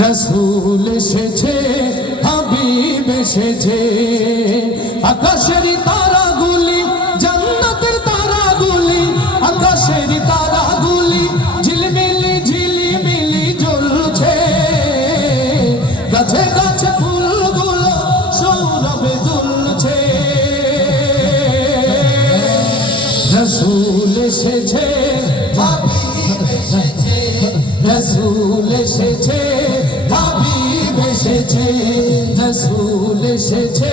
রসুল এসেছে, হাবিব এসেছে। আকাশের তারাগুলি, জান্নাতের তারাগুলি, আকাশের তারাগুলি ঝিলমিলি ঝিলিমিলি জ্বলছে। গাছে গাছে ফুলগুলো সৌরভে দুলছে। রসুল এসেছে রসুল এসেছে। হাবিব এসেছে রসুল এসেছে।